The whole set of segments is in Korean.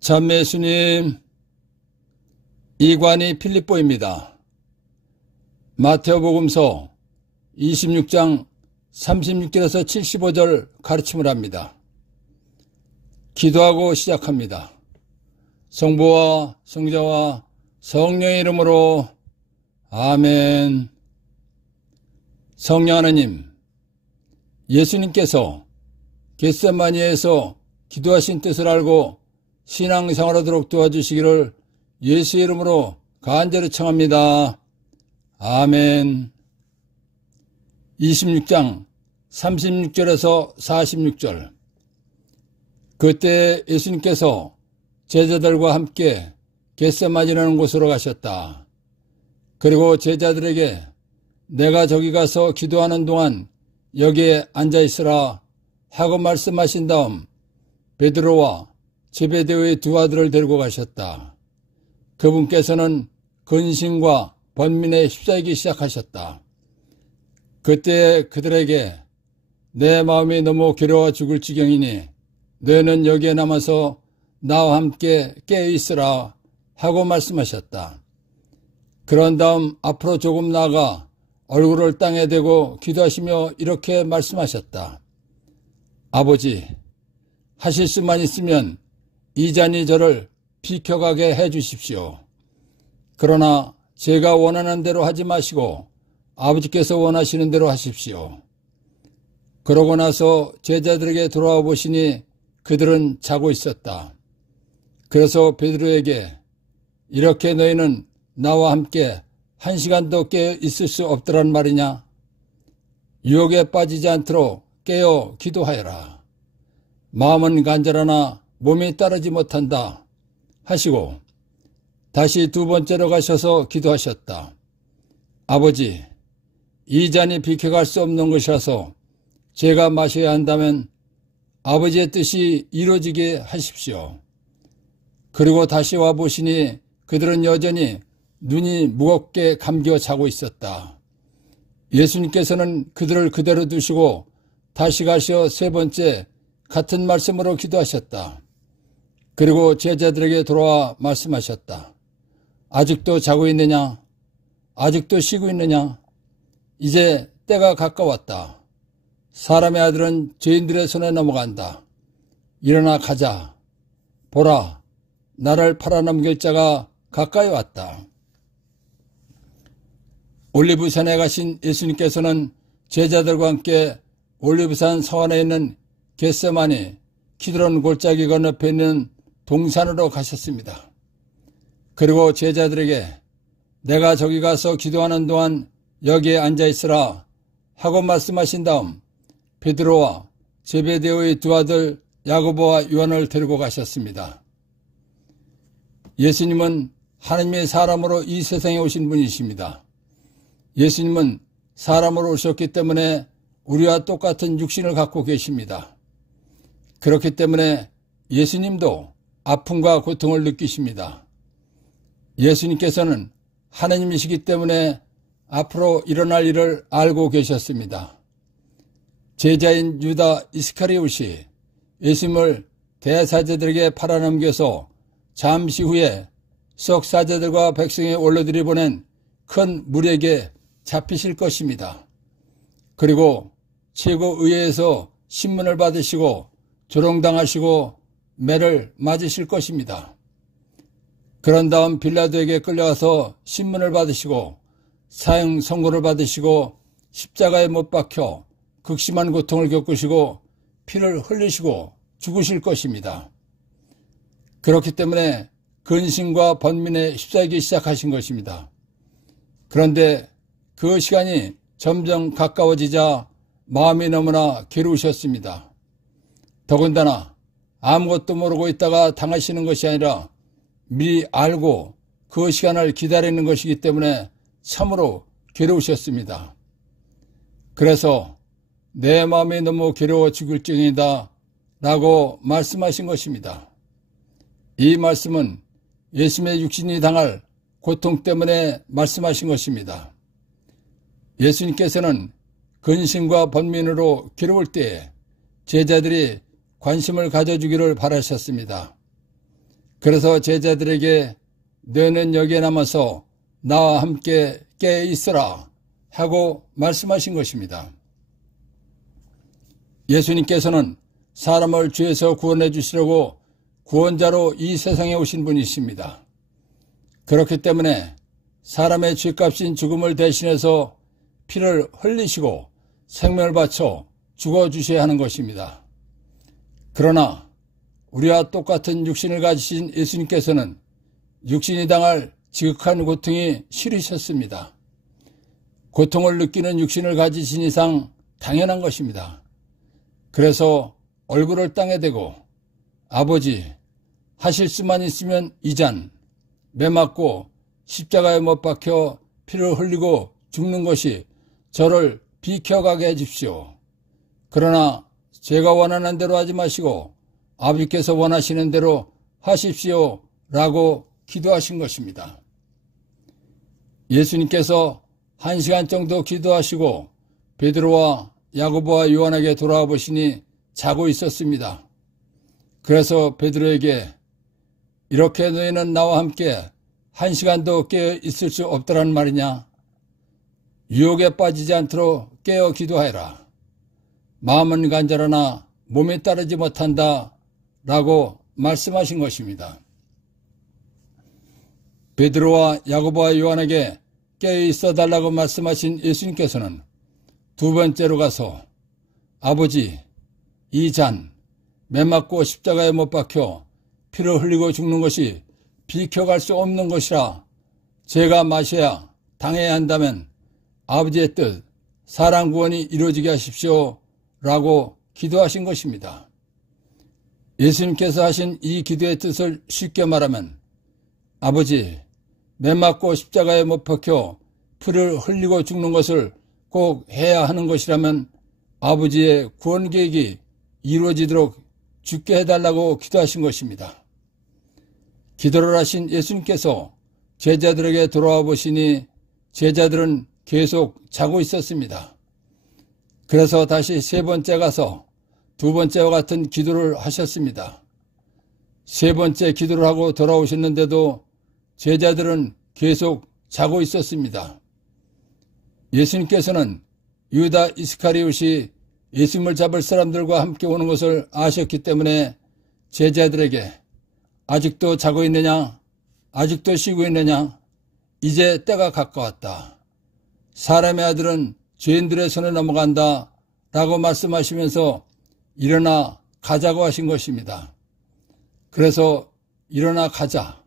참매 예수님, 이관이 필립보입니다. 마태복음서 26장 36절에서 75절 가르침을 합니다. 기도하고 시작합니다. 성부와 성자와 성령의 이름으로 아멘. 성령 하나님, 예수님께서 겟세마니에서 기도하신 뜻을 알고 신앙생활하도록 도와주시기를 예수의 이름으로 간절히 청합니다. 아멘. 26장 36절에서 46절. 그때 예수님께서 제자들과 함께 겟세마니라는 곳으로 가셨다. 그리고 제자들에게 내가 저기 가서 기도하는 동안 여기에 앉아있으라 하고 말씀하신 다음 베드로와 제베데오의 두 아들을 데리고 가셨다. 그분께서는 근심과 번민에 휩싸이기 시작하셨다. 그때 그들에게 내 마음이 너무 괴로워 죽을 지경이니 너희는 여기에 남아서 나와 함께 깨어있으라 하고 말씀하셨다. 그런 다음 앞으로 조금 나아가 얼굴을 땅에 대고 기도하시며 이렇게 말씀하셨다. 아버지, 하실 수만 있으면 이 잔이 저를 비켜가게 해 주십시오. 그러나 제가 원하는 대로 하지 마시고 아버지께서 원하시는 대로 하십시오. 그러고 나서 제자들에게 돌아와 보시니 그들은 자고 있었다. 그래서 베드로에게 이렇게 너희는 나와 함께 1시간도 깨어 있을 수 없더란 말이냐? 유혹에 빠지지 않도록 깨어 기도하여라. 마음은 간절하나 몸이 따르지 못한다 하시고 다시 두 번째로 가셔서 기도하셨다. 아버지, 이 잔이 비켜갈 수 없는 것이라서 제가 마셔야 한다면 아버지의 뜻이 이루어지게 하십시오. 그리고 다시 와보시니 그들은 여전히 눈이 무겁게 감겨 자고 있었다. 예수님께서는 그들을 그대로 두시고 다시 가셔 세 번째 같은 말씀으로 기도하셨다. 그리고 제자들에게 돌아와 말씀하셨다. 아직도 자고 있느냐? 아직도 쉬고 있느냐? 이제 때가 가까웠다. 사람의 아들은 죄인들의 손에 넘어간다. 일어나 가자. 보라, 나를 팔아넘길 자가 가까이 왔다. 올리브산에 가신 예수님께서는 제자들과 함께 올리브산 서안에 있는 겟세마니 키드론 골짜기 건너편에 있는 동산으로 가셨습니다. 그리고 제자들에게 내가 저기 가서 기도하는 동안 여기에 앉아있으라 하고 말씀하신 다음 베드로와 제베데오의 두 아들 야고보와 요한을 데리고 가셨습니다. 예수님은 하나님의 사람으로 이 세상에 오신 분이십니다. 예수님은 사람으로 오셨기 때문에 우리와 똑같은 육신을 갖고 계십니다. 그렇기 때문에 예수님도 아픔과 고통을 느끼십니다. 예수님께서는 하나님이시기 때문에 앞으로 일어날 일을 알고 계셨습니다. 제자인 유다 이스카리옷이 예수님을 대사제들에게 팔아넘겨서 잠시 후에 석사제들과 백성의 원로들이 보낸 큰 무리에게 잡히실 것입니다. 그리고 최고의회에서 신문을 받으시고 조롱당하시고 매를 맞으실 것입니다. 그런 다음 빌라도에게 끌려가서 신문을 받으시고 사형 선고를 받으시고 십자가에 못 박혀 극심한 고통을 겪으시고 피를 흘리시고 죽으실 것입니다. 그렇기 때문에 근심과 번민에 휩싸이기 시작하신 것입니다. 그런데 그 시간이 점점 가까워지자 마음이 너무나 괴로우셨습니다. 더군다나 아무것도 모르고 있다가 당하시는 것이 아니라 미리 알고 그 시간을 기다리는 것이기 때문에 참으로 괴로우셨습니다. 그래서 내 마음이 너무 괴로워 죽을จึง이다 라고 말씀하신 것입니다. 이 말씀은 예수님의 육신이 당할 고통 때문에 말씀하신 것입니다. 예수님께서는 근심과 번민으로 괴로울 때에 제자들이 관심을 가져주기를 바라셨습니다. 그래서 제자들에게 너는 여기에 남아서 나와 함께 깨어 있으라 하고 말씀하신 것입니다. 예수님께서는 사람을 죄에서 구원해 주시려고 구원자로 이 세상에 오신 분이십니다. 그렇기 때문에 사람의 죄값인 죽음을 대신해서 피를 흘리시고 생명을 바쳐 죽어주셔야 하는 것입니다. 그러나 우리와 똑같은 육신을 가지신 예수님께서는 육신이 당할 지극한 고통이 싫으셨습니다. 고통을 느끼는 육신을 가지신 이상 당연한 것입니다. 그래서 얼굴을 땅에 대고 아버지, 하실 수만 있으면 이 잔 매맞고 십자가에 못 박혀 피를 흘리고 죽는 것이 저를 비켜가게 해주십시오. 그러나 제가 원하는 대로 하지 마시고 아버지께서 원하시는 대로 하십시오 라고 기도하신 것입니다. 예수님께서 1시간 정도 기도하시고 베드로와 야고보와 요한에게 돌아와 보시니 자고 있었습니다. 그래서 베드로에게 이렇게 너희는 나와 함께 1시간도 깨어 있을 수 없다란 말이냐? 유혹에 빠지지 않도록 깨어 기도하여라. 마음은 간절하나 몸에 따르지 못한다 라고 말씀하신 것입니다. 베드로와 야고보와 요한에게 깨어 있어 달라고 말씀하신 예수님께서는 두 번째로 가서 아버지, 이 잔 매맞고 십자가에 못 박혀 피를 흘리고 죽는 것이 비켜갈 수 없는 것이라 제가 마셔야 당해야 한다면 아버지의 뜻, 사람 구원이 이루어지게 하십시오 라고 기도하신 것입니다. 예수님께서 하신 이 기도의 뜻을 쉽게 말하면 아버지, 매맞고 십자가에 못 박혀 피를 흘리고 죽는 것을 꼭 해야 하는 것이라면 아버지의 구원 계획이 이루어지도록 죽게 해달라고 기도하신 것입니다. 기도를 하신 예수님께서 제자들에게 돌아와 보시니 제자들은 계속 자고 있었습니다. 그래서 다시 세 번째 가서 두 번째와 같은 기도를 하셨습니다. 세 번째 기도를 하고 돌아오셨는데도 제자들은 계속 자고 있었습니다. 예수님께서는 유다 이스카리옷이 예수님을 잡을 사람들과 함께 오는 것을 아셨기 때문에 제자들에게 아직도 자고 있느냐? 아직도 쉬고 있느냐? 이제 때가 가까웠다. 사람의 아들은 죄인들의 손에 넘어간다 라고 말씀하시면서 일어나 가자고 하신 것입니다. 그래서 일어나 가자.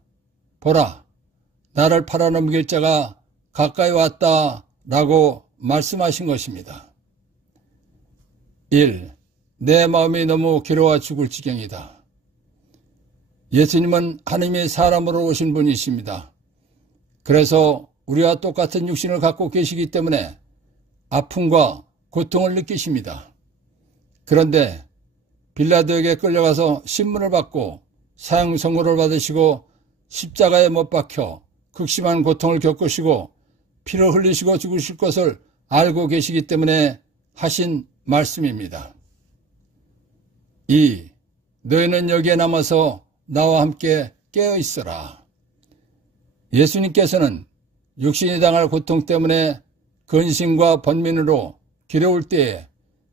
보라, 나를 팔아넘길 자가 가까이 왔다 라고 말씀하신 것입니다. 1. 내 마음이 너무 괴로워 죽을 지경이다. 예수님은 하나님의 사람으로 오신 분이십니다. 그래서 우리와 똑같은 육신을 갖고 계시기 때문에 아픔과 고통을 느끼십니다. 그런데 빌라도에게 끌려가서 신문을 받고 사형 선고를 받으시고 십자가에 못 박혀 극심한 고통을 겪으시고 피를 흘리시고 죽으실 것을 알고 계시기 때문에 하신 말씀입니다. 2. 너희는 여기에 남아서 나와 함께 깨어 있어라. 예수님께서는 육신이 당할 고통 때문에 근심과 번민으로 괴로울 때에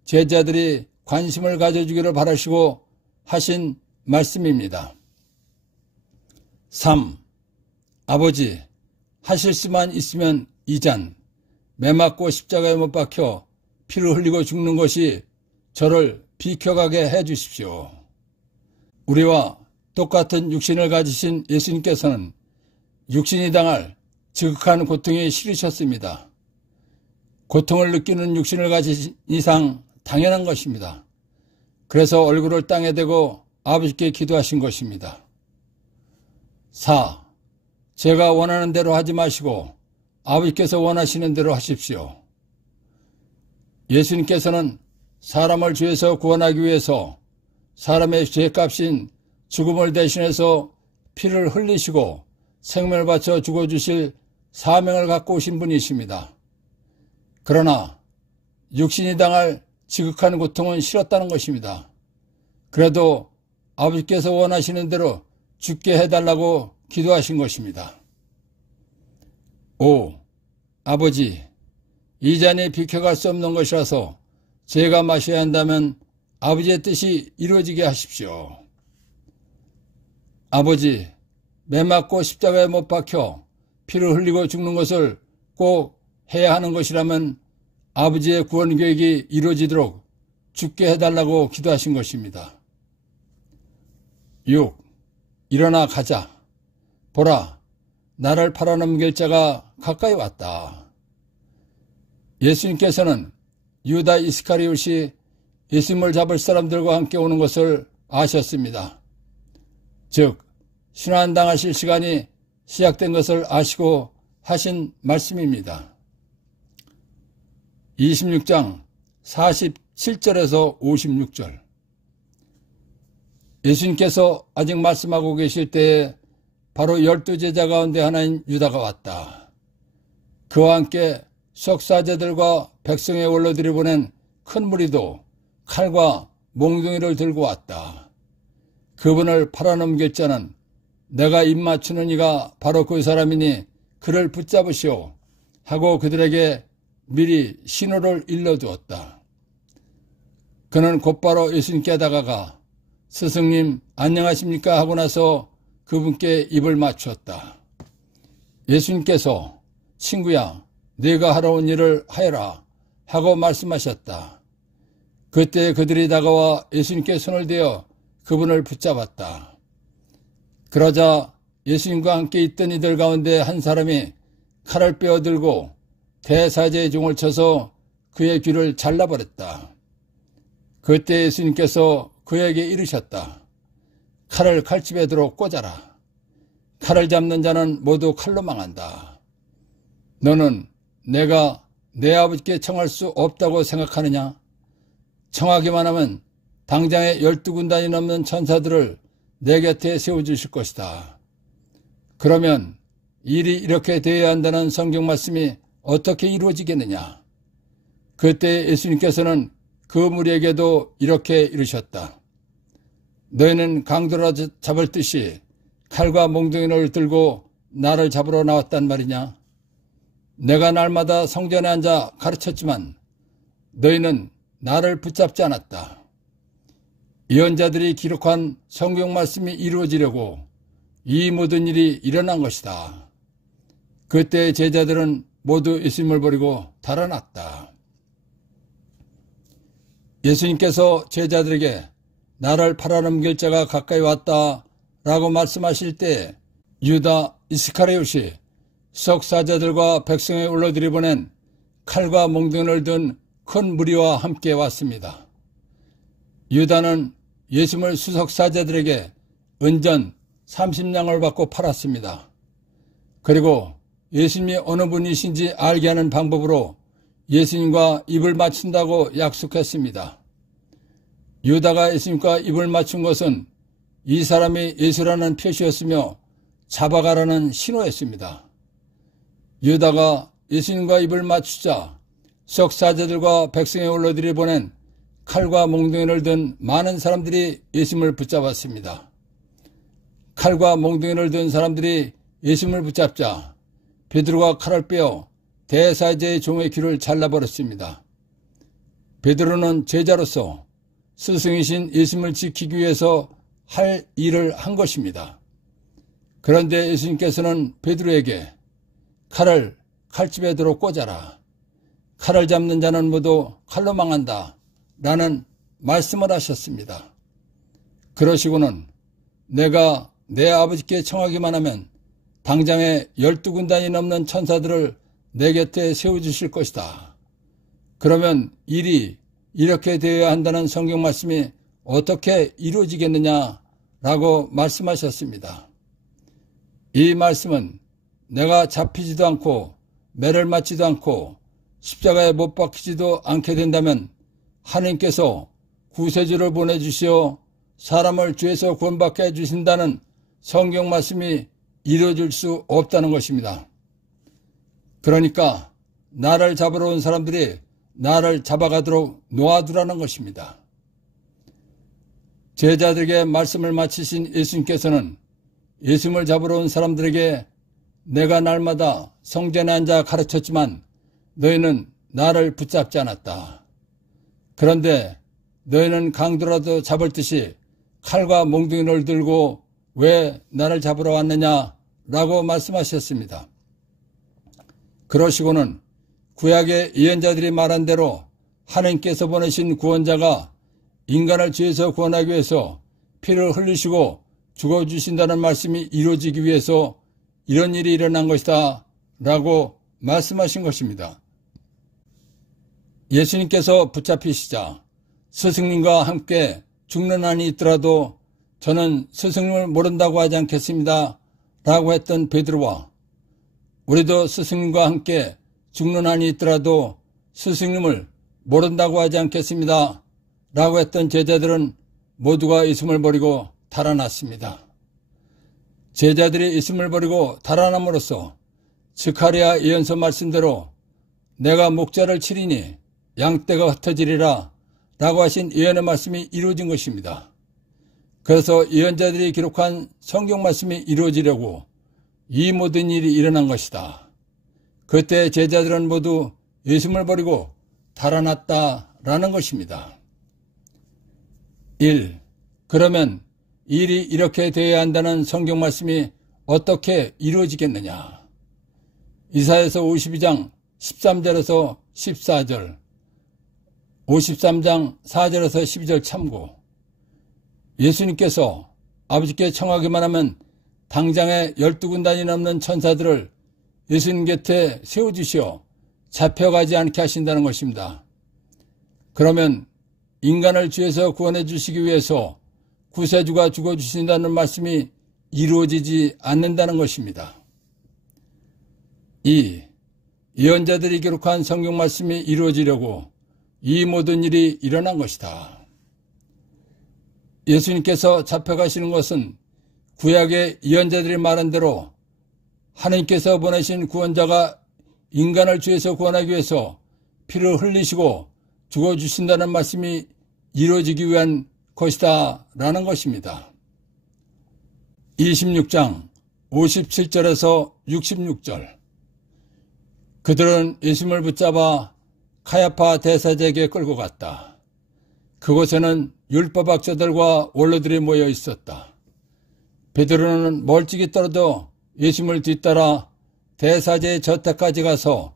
제자들이 관심을 가져주기를 바라시고 하신 말씀입니다. 3. 아버지, 하실 수만 있으면 이 잔 매맞고 십자가에 못 박혀 피를 흘리고 죽는 것이 저를 비켜가게 해주십시오. 우리와 똑같은 육신을 가지신 예수님께서는 육신이 당할 지극한 고통이 싫으셨습니다. 고통을 느끼는 육신을 가진 이상 당연한 것입니다. 그래서 얼굴을 땅에 대고 아버지께 기도하신 것입니다. 4. 제가 원하는 대로 하지 마시고 아버지께서 원하시는 대로 하십시오. 예수님께서는 사람을 죄에서 구원하기 위해서 사람의 죄값인 죽음을 대신해서 피를 흘리시고 생명을 바쳐 죽어주실 사명을 갖고 오신 분이십니다. 그러나 육신이 당할 지극한 고통은 싫었다는 것입니다. 그래도 아버지께서 원하시는 대로 죽게 해달라고 기도하신 것입니다. 5. 아버지, 이 잔이 비켜갈 수 없는 것이라서 제가 마셔야 한다면 아버지의 뜻이 이루어지게 하십시오. 아버지, 매 맞고 십자가에 못 박혀 피를 흘리고 죽는 것을 꼭 해야 하는 것이라면 아버지의 구원 계획이 이루어지도록 죽게 해달라고 기도하신 것입니다. 6. 일어나 가자. 보라, 나를 팔아넘길 자가 가까이 왔다. 예수님께서는 유다 이스카리옷이 예수님을 잡을 사람들과 함께 오는 것을 아셨습니다. 즉, 신환당하실 시간이 시작된 것을 아시고 하신 말씀입니다. 26장 47절에서 56절. 예수님께서 아직 말씀하고 계실 때에 바로 12제자 가운데 하나인 유다가 왔다. 그와 함께 석사제들과 백성의 원로들이 보낸 큰 무리도 칼과 몽둥이를 들고 왔다. 그분을 팔아넘길 자는 내가 입맞추는 이가 바로 그 사람이니 그를 붙잡으시오 하고 그들에게 미리 신호를 일러두었다. 그는 곧바로 예수님께 다가가 스승님 안녕하십니까 하고 나서 그분께 입을 맞추었다. 예수님께서 친구야 네가 하러 온 일을 하여라 하고 말씀하셨다. 그때 그들이 다가와 예수님께 손을 대어 그분을 붙잡았다. 그러자 예수님과 함께 있던 이들 가운데 한 사람이 칼을 빼어들고 대사제의 종을 쳐서 그의 귀를 잘라버렸다. 그때 예수님께서 그에게 이르셨다. 칼을 칼집에 들어 꽂아라. 칼을 잡는 자는 모두 칼로 망한다. 너는 내가 내 아버지께 청할 수 없다고 생각하느냐? 청하기만 하면 당장에 12군단이 넘는 천사들을 내 곁에 세워주실 것이다. 그러면 일이 이렇게 되어야 한다는 성경 말씀이 어떻게 이루어지겠느냐? 그때 예수님께서는 그 무리에게도 이렇게 이르셨다. 너희는 강도라 잡을 듯이 칼과 몽둥이를 들고 나를 잡으러 나왔단 말이냐? 내가 날마다 성전에 앉아 가르쳤지만 너희는 나를 붙잡지 않았다. 예언자들이 기록한 성경 말씀이 이루어지려고 이 모든 일이 일어난 것이다. 그때 제자들은 모두 예수님을 버리고 달아났다. 예수님께서 제자들에게 나를 팔아넘길 자가 가까이 왔다 라고 말씀하실 때 유다 이스카리옷이 석사자들과 백성의 원로들이 보낸 칼과 몽둥이를 든 큰 무리와 함께 왔습니다. 유다는 예수님을 수석사자들에게 은전 30냥을 받고 팔았습니다. 그리고 예수님이 어느 분이신지 알게 하는 방법으로 예수님과 입을 맞춘다고 약속했습니다. 유다가 예수님과 입을 맞춘 것은 이 사람이 예수라는 표시였으며 잡아가라는 신호였습니다. 유다가 예수님과 입을 맞추자 석사자들과 백성의 원로들이 보낸 칼과 몽둥이를 든 많은 사람들이 예수님을 붙잡았습니다. 칼과 몽둥이를 든 사람들이 예수님을 붙잡자 베드로가 칼을 빼어 대사제의 종의 귀를 잘라버렸습니다. 베드로는 제자로서 스승이신 예수님을 지키기 위해서 할 일을 한 것입니다. 그런데 예수님께서는 베드로에게 칼을 칼집에 들어 꽂아라. 칼을 잡는 자는 모두 칼로 망한다. 라는 말씀을 하셨습니다. 그러시고는 내가 내 아버지께 청하기만 하면 당장에 12군단이 넘는 천사들을 내 곁에 세워주실 것이다. 그러면 일이 이렇게 되어야 한다는 성경 말씀이 어떻게 이루어지겠느냐라고 말씀하셨습니다. 이 말씀은 내가 잡히지도 않고 매를 맞지도 않고 십자가에 못 박히지도 않게 된다면 하나님께서 구세주를 보내주시어 사람을 죄에서 구원받게 해주신다는 성경 말씀이 이루어질 수 없다는 것입니다. 그러니까 나를 잡으러 온 사람들이 나를 잡아가도록 놓아두라는 것입니다. 제자들에게 말씀을 마치신 예수님께서는 예수님을 잡으러 온 사람들에게 내가 날마다 성전에 앉아 가르쳤지만 너희는 나를 붙잡지 않았다. 그런데 너희는 강도라도 잡을 듯이 칼과 몽둥이를 들고 왜 나를 잡으러 왔느냐 라고 말씀하셨습니다. 그러시고는 구약의 예언자들이 말한 대로 하나님께서 보내신 구원자가 인간을 죄에서 구원하기 위해서 피를 흘리시고 죽어주신다는 말씀이 이루어지기 위해서 이런 일이 일어난 것이다 라고 말씀하신 것입니다. 예수님께서 붙잡히시자 스승님과 함께 죽는 한이 있더라도 저는 스승님을 모른다고 하지 않겠습니다 라고 했던 베드로와 우리도 스승님과 함께 죽는 한이 있더라도 스승님을 모른다고 하지 않겠습니다 라고 했던 제자들은 모두가 예수님을 버리고 달아났습니다. 제자들이 예수님을 버리고 달아남으로써 스가랴 예언서 말씀대로 내가 목자를 치리니 양떼가 흩어지리라 라고 하신 예언의 말씀이 이루어진 것입니다. 그래서 예언자들이 기록한 성경 말씀이 이루어지려고 이 모든 일이 일어난 것이다. 그때 제자들은 모두 예수님을 버리고 달아났다라는 것입니다. 1. 그러면 일이 이렇게 되어야 한다는 성경 말씀이 어떻게 이루어지겠느냐. 이사야서 52장 13절에서 14절, 53장 4절에서 12절 참고. 예수님께서 아버지께 청하기만 하면 당장에 12군단이 넘는 천사들을 예수님 곁에 세워주시어 잡혀가지 않게 하신다는 것입니다. 그러면 인간을 죄에서 구원해 주시기 위해서 구세주가 죽어주신다는 말씀이 이루어지지 않는다는 것입니다. 2. 예언자들이 기록한 성경 말씀이 이루어지려고 이 모든 일이 일어난 것이다. 예수님께서 잡혀가시는 것은 구약의 예언자들이 말한 대로 하나님께서 보내신 구원자가 인간을 죄에서 구원하기 위해서 피를 흘리시고 죽어주신다는 말씀이 이루어지기 위한 것이다 라는 것입니다. 26장 57절에서 66절. 그들은 예수님을 붙잡아 카야파 대사제에게 끌고 갔다. 그곳에는 율법학자들과 원로들이 모여 있었다. 베드로는 멀찍이 떨어져 예수님을 뒤따라 대사제의 저택까지 가서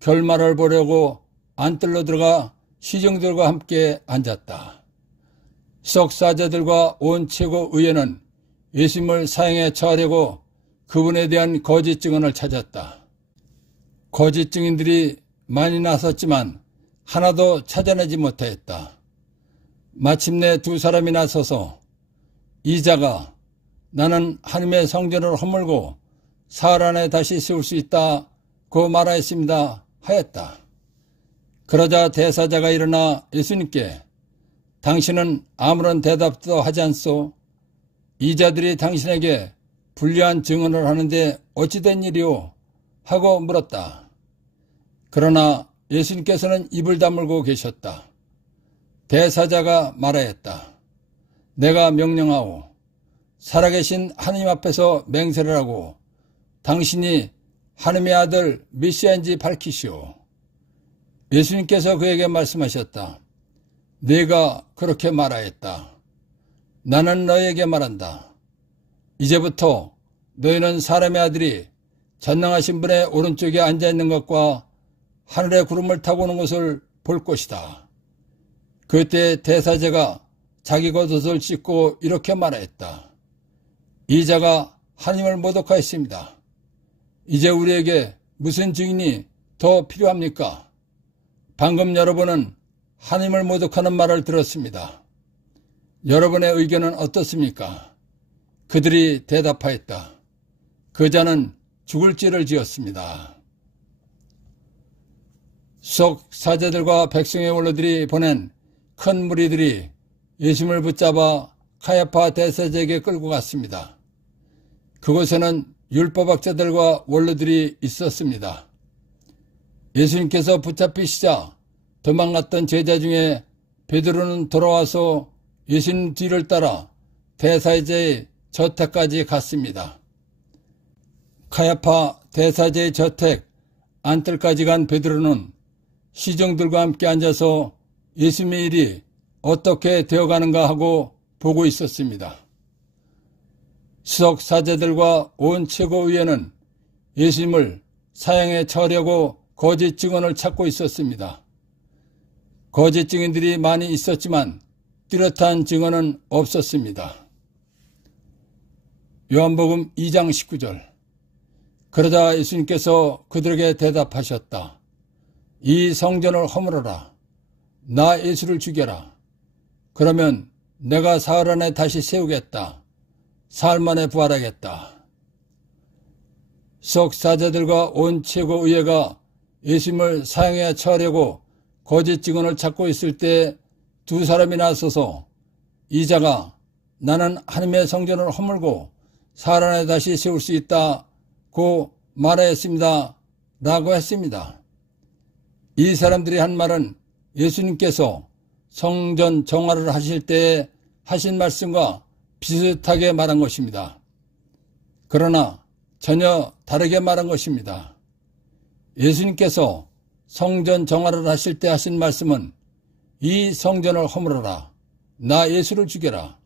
결말을 보려고 안뜰로 들어가 시중들과 함께 앉았다. 석사자들과 온 최고의회는 예수님을 사형에 처하려고 그분에 대한 거짓 증언을 찾았다. 거짓 증인들이 많이 나섰지만 하나도 찾아내지 못하였다. 마침내 두 사람이 나서서 이 자가 나는 하나님의 성전을 허물고 사흘 안에 다시 세울 수 있다고 말하였습니다 하였다. 그러자 대사자가 일어나 예수님께 당신은 아무런 대답도 하지 않소? 이 자들이 당신에게 불리한 증언을 하는데 어찌 된 일이오? 하고 물었다. 그러나 예수님께서는 입을 다물고 계셨다. 대사자가 말하였다. 내가 명령하오. 살아계신 하나님 앞에서 맹세를 하고 당신이 하나님의 아들 메시아인지 밝히시오. 예수님께서 그에게 말씀하셨다. 네가 그렇게 말하였다. 나는 너에게 말한다. 이제부터 너희는 사람의 아들이 전능하신 분의 오른쪽에 앉아있는 것과 하늘의 구름을 타고 오는 것을 볼 것이다. 그때 대사제가 자기 겉옷을 찢고 이렇게 말하였다. 이 자가 하나님을 모독하였습니다. 이제 우리에게 무슨 증인이 더 필요합니까? 방금 여러분은 하나님을 모독하는 말을 들었습니다. 여러분의 의견은 어떻습니까? 그들이 대답하였다. 그 자는 죽을 죄를 지었습니다. 석사자들과 백성의 원로들이 보낸 큰 무리들이 예수님을 붙잡아 카야파 대사제에게 끌고 갔습니다. 그곳에는 율법학자들과 원로들이 있었습니다. 예수님께서 붙잡히시자 도망갔던 제자 중에 베드로는 돌아와서 예수님 뒤를 따라 대사제의 저택까지 갔습니다. 카야파 대사제의 저택 안뜰까지 간 베드로는 시종들과 함께 앉아서 예수님의 일이 어떻게 되어가는가 하고 보고 있었습니다. 수석 사제들과 온 최고의회는 예수님을 사형에 처하려고 거짓 증언을 찾고 있었습니다. 거짓 증인들이 많이 있었지만 뚜렷한 증언은 없었습니다. 요한복음 2장 19절. 그러자 예수님께서 그들에게 대답하셨다. 이 성전을 허물어라. 나 예수를 죽여라. 그러면 내가 사흘 안에 다시 세우겠다. 사흘 만에 부활하겠다. 수석사제들과 온 최고의회가 예수님을 사형에 처하려고 거짓 증언을 찾고 있을 때 두 사람이 나서서 이자가 나는 하나님의 성전을 허물고 사흘 안에 다시 세울 수 있다고 말하였습니다. 라고 했습니다. 이 사람들이 한 말은 예수님께서 성전 정화를 하실 때 하신 말씀과 비슷하게 말한 것입니다. 그러나 전혀 다르게 말한 것입니다. 예수님께서 성전 정화를 하실 때 하신 말씀은 이 성전을 허물어라. 나 예수를 죽여라.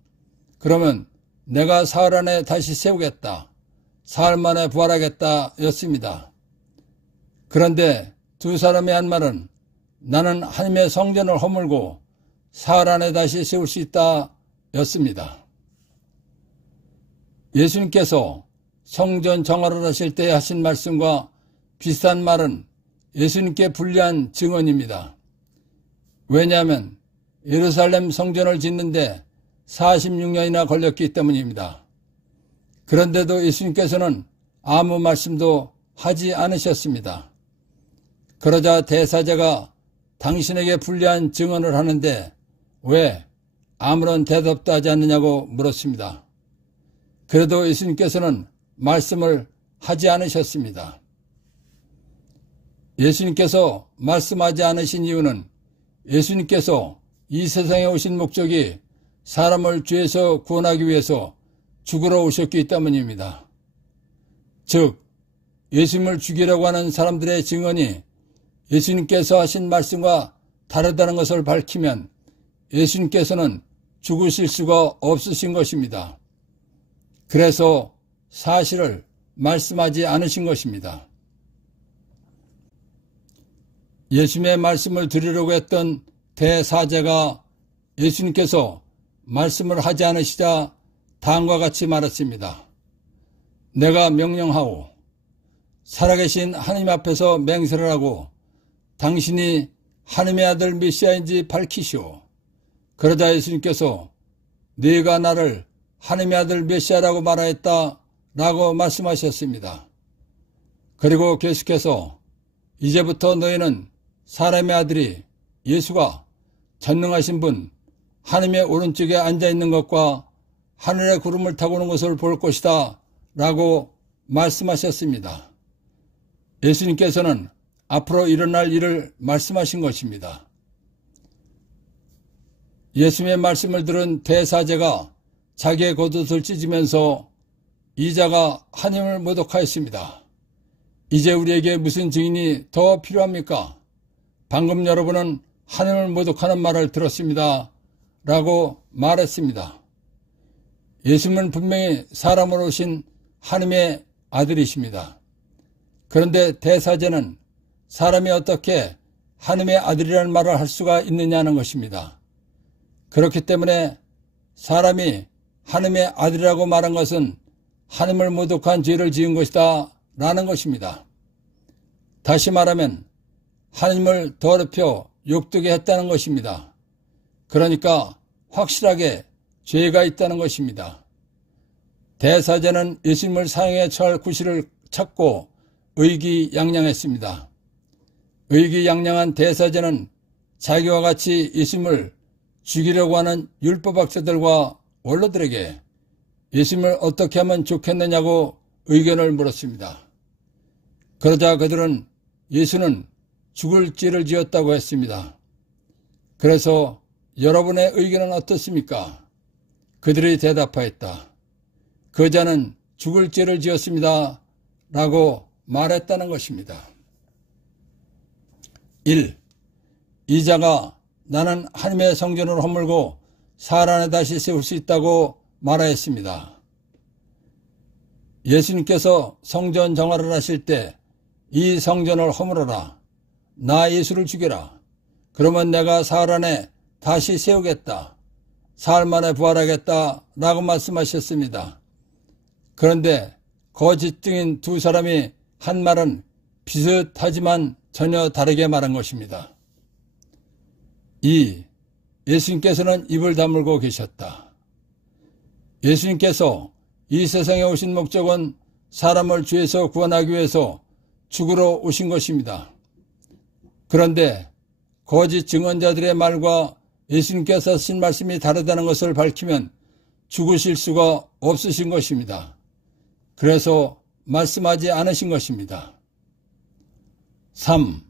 그러면 내가 사흘 안에 다시 세우겠다. 사흘 만에 부활하겠다 였습니다. 그런데 두 사람의 한 말은 나는 하나님의 성전을 허물고 사흘 안에 다시 세울 수 있다 였습니다. 예수님께서 성전 정화를 하실 때 하신 말씀과 비슷한 말은 예수님께 불리한 증언입니다. 왜냐하면 예루살렘 성전을 짓는데 46년이나 걸렸기 때문입니다. 그런데도 예수님께서는 아무 말씀도 하지 않으셨습니다. 그러자 대사제가 당신에게 불리한 증언을 하는데 왜 아무런 대답도 하지 않느냐고 물었습니다. 그래도 예수님께서는 말씀을 하지 않으셨습니다. 예수님께서 말씀하지 않으신 이유는 예수님께서 이 세상에 오신 목적이 사람을 죄에서 구원하기 위해서 죽으러 오셨기 때문입니다. 즉 예수님을 죽이려고 하는 사람들의 증언이 예수님께서 하신 말씀과 다르다는 것을 밝히면 예수님께서는 죽으실 수가 없으신 것입니다. 그래서 사실을 말씀하지 않으신 것입니다. 예수님의 말씀을 드리려고 했던 대사제가 예수님께서 말씀을 하지 않으시자 다음과 같이 말했습니다. 내가 명령하오. 살아계신 하나님 앞에서 맹세를 하고 당신이 하나님의 아들 메시아인지 밝히시오. 그러자 예수님께서 네가 나를 하나님의 아들 메시아라고 말하였다 라고 말씀하셨습니다. 그리고 계속해서 이제부터 너희는 사람의 아들이 예수가 전능하신 분 하나님의 오른쪽에 앉아있는 것과 하늘의 구름을 타고 오는 것을 볼 것이다 라고 말씀하셨습니다. 예수님께서는 앞으로 일어날 일을 말씀하신 것입니다. 예수님의 말씀을 들은 대사제가 자기의 겉옷을 찢으면서 이자가 하나님을 모독하였습니다. 이제 우리에게 무슨 증인이 더 필요합니까? 방금 여러분은 하나님을 모독하는 말을 들었습니다. 라고 말했습니다. 예수님은 분명히 사람으로 오신 하나님의 아들이십니다. 그런데 대사제는 사람이 어떻게 하나님의 아들이라는 말을 할 수가 있느냐는 것입니다. 그렇기 때문에 사람이 하나님의 아들이라고 말한 것은 하나님을 모독한 죄를 지은 것이다 라는 것입니다. 다시 말하면 하나님을 더럽혀 욕되게 했다는 것입니다. 그러니까 확실하게 죄가 있다는 것입니다. 대사제는 예수님을 사형에 처할 구실을 찾고 의기양양했습니다. 의기양양한 대사제는 자기와 같이 예수님을 죽이려고 하는 율법학자들과 원로들에게 예수님을 어떻게 하면 좋겠느냐고 의견을 물었습니다. 그러자 그들은 예수는 죽을 죄를 지었다고 했습니다. 그래서 여러분의 의견은 어떻습니까? 그들이 대답하였다. 그 자는 죽을 죄를 지었습니다. 라고 말했다는 것입니다. 1. 이 자가 나는 하나님의 성전을 허물고 살 안에 다시 세울 수 있다고 말하였습니다. 예수님께서 성전 정화를 하실 때 이 성전을 허물어라. 나 예수를 죽여라. 그러면 내가 사흘 안에 다시 세우겠다. 사흘 만에 부활하겠다. 라고 말씀하셨습니다. 그런데 거짓 증인 두 사람이 한 말은 비슷하지만 전혀 다르게 말한 것입니다. 2. 예수님께서는 입을 다물고 계셨다. 예수님께서 이 세상에 오신 목적은 사람을 죄에서 구원하기 위해서 죽으러 오신 것입니다. 그런데 거짓 증언자들의 말과 예수님께서 하신 말씀이 다르다는 것을 밝히면 죽으실 수가 없으신 것입니다. 그래서 말씀하지 않으신 것입니다. 3.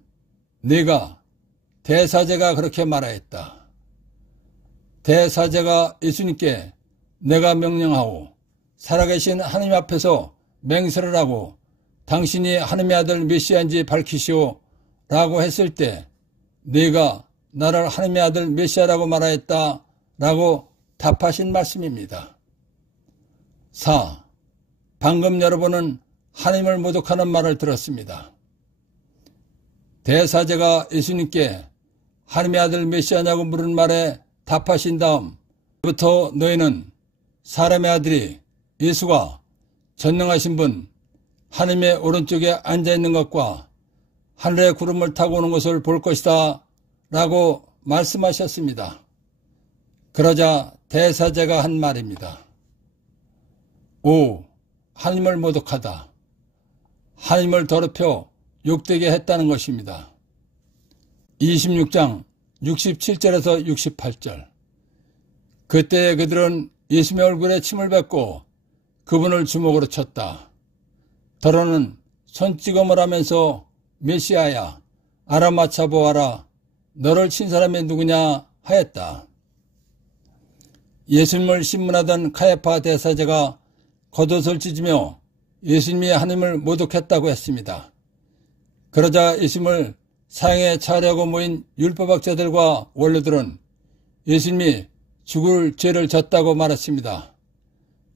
네가 대사제가 그렇게 말하였다. 대사제가 예수님께 내가 명령하오 살아계신 하나님 앞에서 맹세를 하고 당신이 하나님의 아들 메시아인지 밝히시오 라고 했을 때 네가 나를 하나님의 아들 메시아라고 말하였다 라고 답하신 말씀입니다. 4. 방금 여러분은 하나님을 모독하는 말을 들었습니다. 대사제가 예수님께 하나님의 아들 메시아냐고 물은 말에 답하신 다음부터 너희는 사람의 아들이 예수가 전능하신 분 하나님의 오른쪽에 앉아있는 것과 하늘의 구름을 타고 오는 것을 볼 것이다 라고 말씀하셨습니다. 그러자 대사제가 한 말입니다. 5. 하나님을 모독하다. 하나님을 더럽혀 욕되게 했다는 것입니다. 26장 67절에서 68절. 그때 그들은 예수님의 얼굴에 침을 뱉고 그분을 주먹으로 쳤다. 더러는 손찌검을 하면서 메시아야 알아맞혀 보아라 너를 친 사람이 누구냐 하였다. 예수님을 신문하던 카야파 대사제가 겉옷을 찢으며 예수님이 하나님을 모독했다고 했습니다. 그러자 예수님을 사형에 처하려고 모인 율법학자들과 원로들은 예수님이 죽을 죄를 졌다고 말했습니다.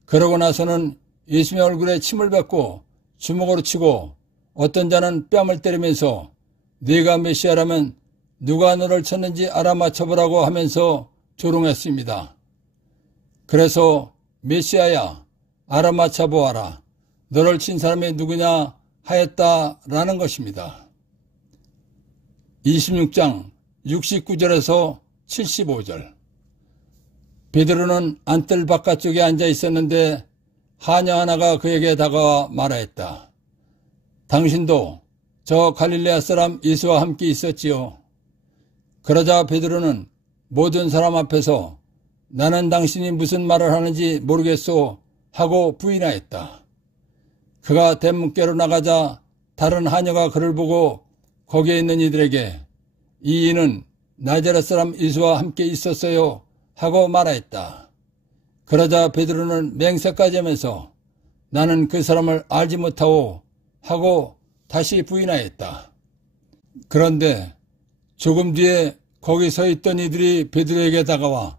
그러고 나서는 예수님의 얼굴에 침을 뱉고 주먹으로 치고 어떤 자는 뺨을 때리면서 네가 메시아라면 누가 너를 쳤는지 알아맞혀보라고 하면서 조롱했습니다. 그래서 메시아야 알아맞혀 보아라 너를 친 사람이 누구냐 하였다라는 것입니다. 26장 69절에서 75절. 베드로는 안뜰 바깥쪽에 앉아 있었는데 하녀 하나가 그에게 다가와 말하였다. 당신도 저 갈릴레아 사람 예수와 함께 있었지요. 그러자 베드로는 모든 사람 앞에서 나는 당신이 무슨 말을 하는지 모르겠소 하고 부인하였다. 그가 대문께로 나가자 다른 하녀가 그를 보고 거기에 있는 이들에게 이 이는 나자렛 사람 예수와 함께 있었어요 하고 말하였다. 그러자 베드로는 맹세까지 하면서 나는 그 사람을 알지 못하오 하고 다시 부인하였다. 그런데 조금 뒤에 거기 서 있던 이들이 베드로에게 다가와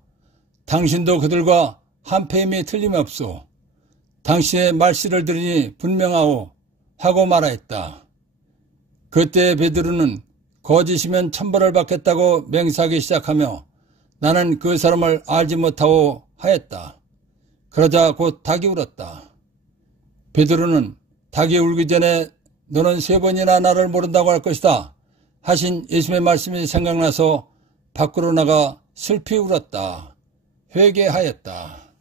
당신도 그들과 한패임이 틀림없소. 당신의 말씨를 들으니 분명하오 하고 말하였다. 그때 베드로는 거짓이면 천벌을 받겠다고 맹세하기 시작하며 나는 그 사람을 알지 못하오 하였다. 그러자 곧 닭이 울었다. 베드로는 닭이 울기 전에 너는 3번이나 나를 모른다고 할 것이다 하신 예수님의 말씀이 생각나서 밖으로 나가 슬피 울었다. 회개하였다.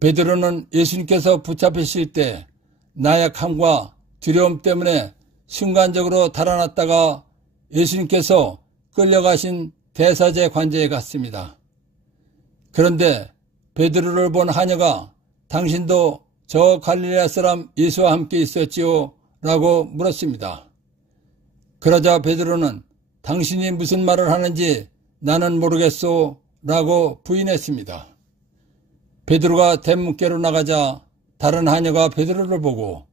베드로는 예수님께서 붙잡히실 때 나약함과 두려움 때문에 순간적으로 달아났다가 예수님께서 끌려가신 대사제 관저에 갔습니다. 그런데 베드로를 본 하녀가 당신도 저 갈릴레아 사람 예수와 함께 있었지요? 라고 물었습니다. 그러자 베드로는 당신이 무슨 말을 하는지 나는 모르겠소 라고 부인했습니다. 베드로가 대문께로 나가자 다른 하녀가 베드로를 보고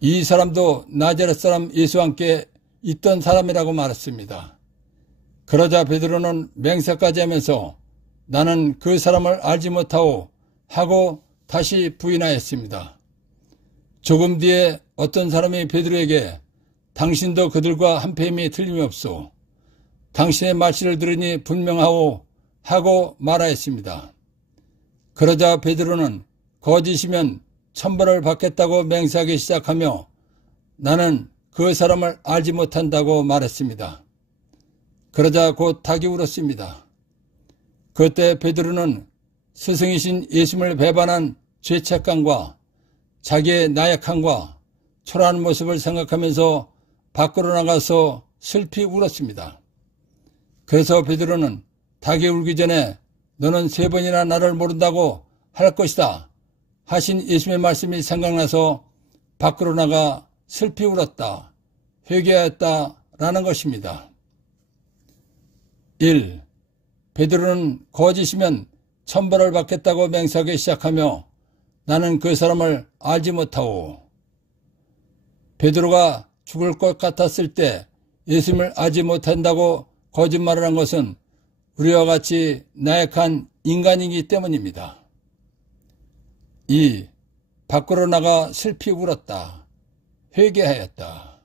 이 사람도 나자렛 사람 예수와 함께 있던 사람이라고 말했습니다. 그러자 베드로는 맹세까지 하면서 나는 그 사람을 알지 못하오 하고 다시 부인하였습니다. 조금 뒤에 어떤 사람이 베드로에게 당신도 그들과 한패임이 틀림없소. 당신의 말씀을 들으니 분명하오 하고 말하였습니다. 그러자 베드로는 거짓이면 천벌을 받겠다고 맹세하기 시작하며 나는 그 사람을 알지 못한다고 말했습니다. 그러자 곧 닭이 울었습니다. 그때 베드로는 스승이신 예수님을 배반한 죄책감과 자기의 나약함과 초라한 모습을 생각하면서 밖으로 나가서 슬피 울었습니다. 그래서 베드로는 닭이 울기 전에 너는 3번이나 나를 모른다고 할 것이다 하신 예수님의 말씀이 생각나서 밖으로 나가 슬피 울었다, 회개하였다라는 것입니다. 1. 베드로는 거짓이면 천벌을 받겠다고 맹세하기 시작하며 나는 그 사람을 알지 못하오. 베드로가 죽을 것 같았을 때 예수님을 알지 못한다고 거짓말을 한 것은 우리와 같이 나약한 인간이기 때문입니다. 2. 밖으로 나가 슬피 울었다. 회개하였다.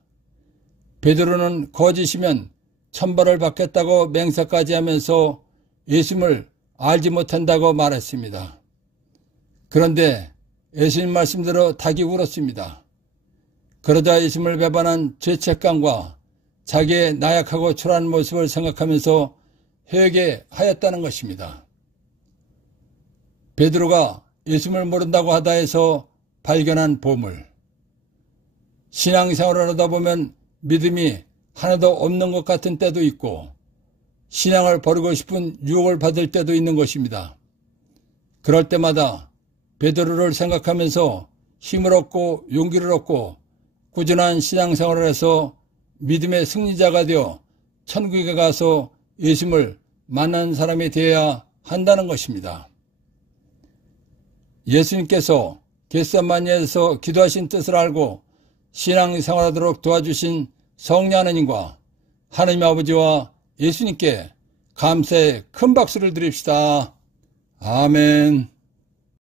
베드로는 거짓이면 천벌을 받겠다고 맹세까지 하면서 예수님을 알지 못한다고 말했습니다. 그런데 예수님 말씀대로 닭이 울었습니다. 그러자 예수님을 배반한 죄책감과 자기의 나약하고 초라한 모습을 생각하면서 회개하였다는 것입니다. 베드로가 예수님을 모른다고 하다 해서 발견한 보물. 신앙생활을 하다 보면 믿음이 하나도 없는 것 같은 때도 있고 신앙을 버리고 싶은 유혹을 받을 때도 있는 것입니다. 그럴 때마다 베드로를 생각하면서 힘을 얻고 용기를 얻고 꾸준한 신앙생활을 해서 믿음의 승리자가 되어 천국에 가서 예수님을 만나는 사람이 되어야 한다는 것입니다. 예수님께서 겟세마니에서 기도하신 뜻을 알고 신앙생활하도록 도와주신 성령 하나님과 하나님 아버지와 예수님께 감사의 큰 박수를 드립시다. 아멘.